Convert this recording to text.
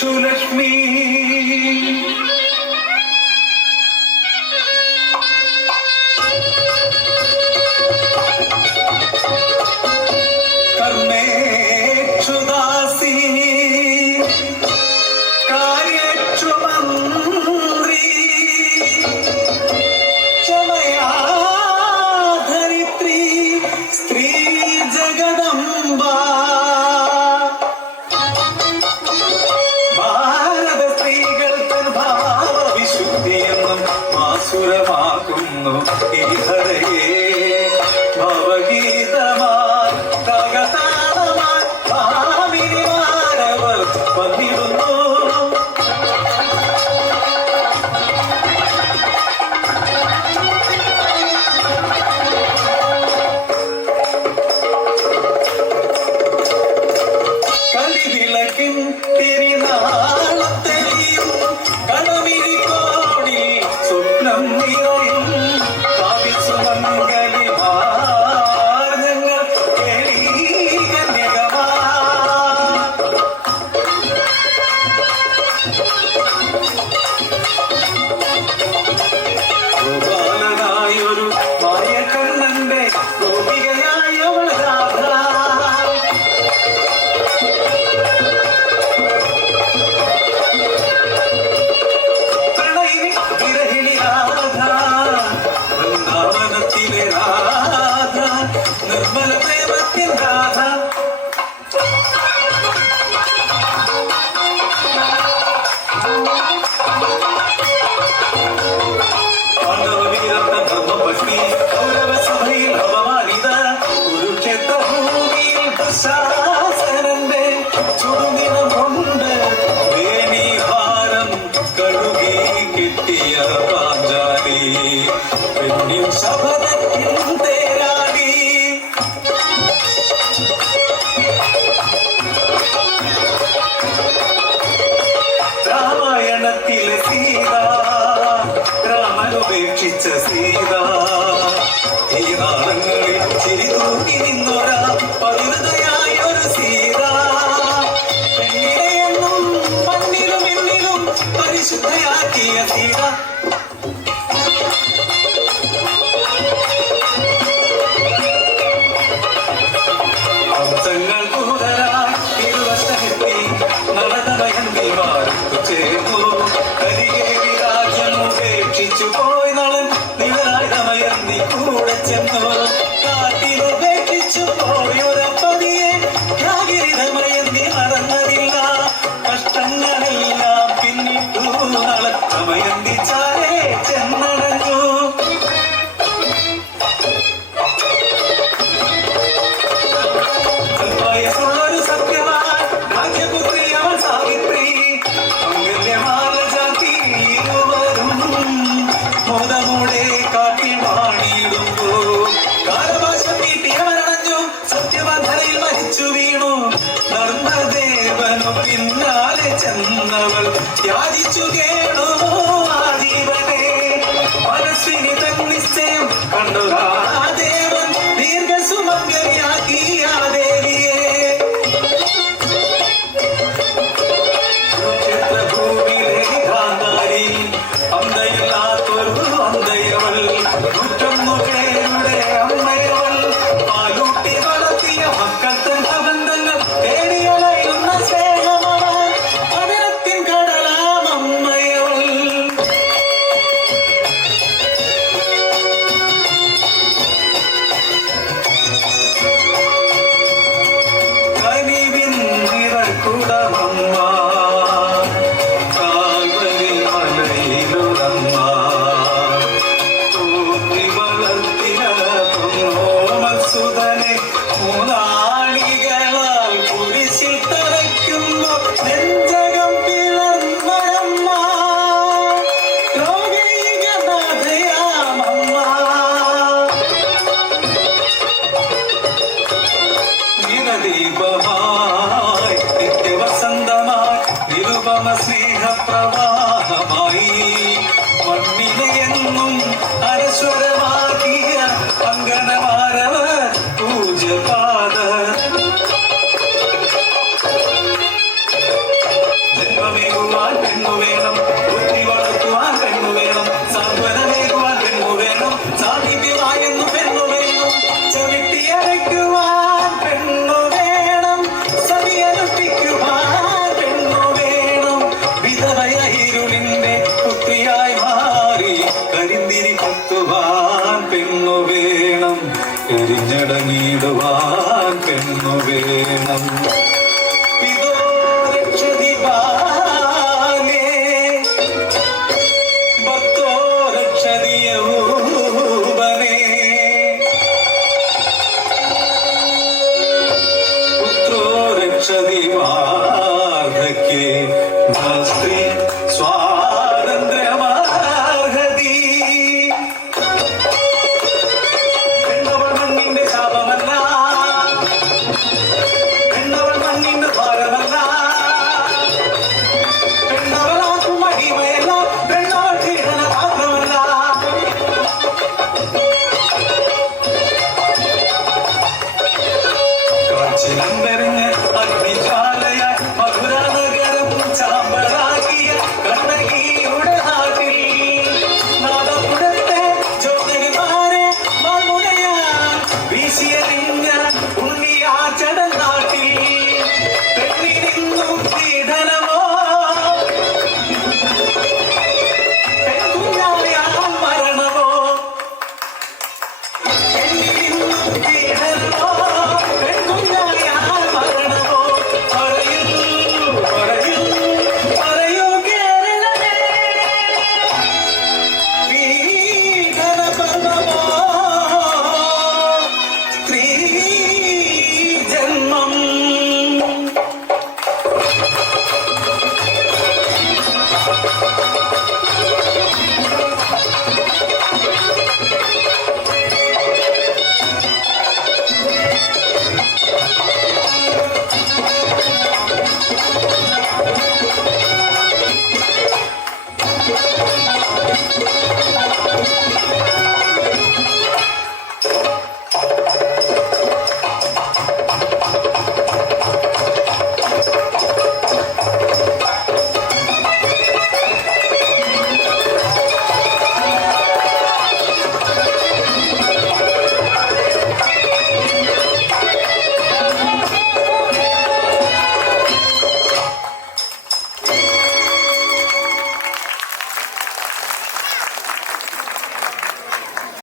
ഇക്ഷുലക്ഷ്മി കർമ്മേക്ഷുദാസി കാര്യക്ഷു മന്ത്രി ക്ഷമയാധരിത്രി സ്ത്രീ ജഗദംബ ഭാരത സ്ത്രീകൾ തൻ ഭാവവിശുദ്ധിയെന്നും മാസുരമാക്കുന്നു ഈ ധരയെ ഭവഗീതമാൻ തകതാളമാൻ ഭാമിനിമാരവർ വന്നിരുന്നു കളിവിളക്കിൻ തിരുനാളത്തെളിയും കടമിരിക്കോടിൽ സ്വപ്നം നിറയും കാവിസുമംഗലിമാർ ഞങ്ങൾ കേളി കന്യകമാ ഗോപാലനായൊരു മായക്കണ്ണന്റെ ഗോപികയായവൾ രാധ വൃന്ദാവനത്തിലെ രാധ നിർമ്മല പ്രേമത്തിൻ രാധ പാണ്ഡവവീരത്ത ധർമ്മപത്നി കൗരവസഭയിൽ അപമാനിത കുരുക്ഷേത്ര ഭൂമിയിൽ ദുശാസനന്റെ ചുടുനിറം കൊണ്ട് വേണിഹാരം കഴുകി കെട്ടിയ പാഞ്ചാലി പെണ്ണിൻ ശബദത്തിൻ തേരാടി രാമായണത്തിലെ സീത രാമനുപേക്ഷിച്ച സീത ഈ നാളങ്ങളിൽ ചിരി തൂക്കി നിന്നൊരാ പവിത്രയായ ഒരു സീത പെണ്ണിനെയെന്നും മണ്ണിലും എണ്ണിലും പരിശുദ്ധയാക്കിയ സീത ഹംസങ്ങൾ കൂതരായി തിരുവശമെത്തി നടനയന്തിമാർക്കു ചേർന്നു കരികേവി രാജ്യം ഉപേക്ഷിച്ചു പോയി നളൻ നിവരായി ദമയന്തി കൂടെ ചെന്നു കാട്ടിലുപേക്ഷിച്ചു പോയൊരപ്പതിയെ യാഗിരി ദമയന്തി മറന്നതില്ല കഷ്ടങ്ങളെല്ലാം പിന്നിട്ടു നളൻ ദമയന്തി ചാരേ ചെന്നടഞ്ഞു വയസ്സുള്ളൊരു സത്യവാൻ ഭാഗ്യപുത്രി അവൾ സാവിത്രി അംഗല്യമാല ജാതി ഇരുവരും മോദമോടെ കാട്ടിൽ വാണിടുമ്പോ കാലഭാഷം നീട്ടിയവരടഞ്ഞു സത്യവാൻ ധരയിൽ മരിച്ചു വീണു നർമ്മദേവനു പിന്നാലെ ചെന്നവൾ യാചിച്ചു കേണു ആജീവനെ മനസ്വിനി തൻ നിശ്ചയം കണ്ടു ആ ദേവൻ ദീർഘസുമംഗലിയാക്കി ആ ദേവിയെ കുരുക്ഷേത്രഭൂമിയിലെ ഗാന്ധാരി അന്തയില്ലാത്തൊരു അന്തയവൾ 101 പേരുടെ അമ്മയവൾ പാലൂട്ടി വളർത്തിയ മക്കൾ തൻ ബന്ധങ്ങൾ തേടിയലയുന്ന സ്നേഹമവൾ പവിത്രത്തിൻ കടലാം അമ്മയവൾ കനിവിൻ നിറകുടമമ്മ കാൽവരി മലയിലുറമ്മ തൂക്കി വളർത്തിയ പൊന്നോമസുതനെ മൂന്നാണികളാൽ കുരിശിൽ തറയ്ക്കുന്നു നെഞ്ചകം പിളർന്നരമ്മ ലോകൈകനാഥയാമമ്മ നിരദീപമായി നിത്യവസന്തമായി നിരുപമ സ്നേഹപ്രവാഹമായി മണ്ണിനെയെന്നും അനശ്വരമാക്കിയ അങ്കണമാരവർ പൂജപാദ ജന്മ വർഷദിവാ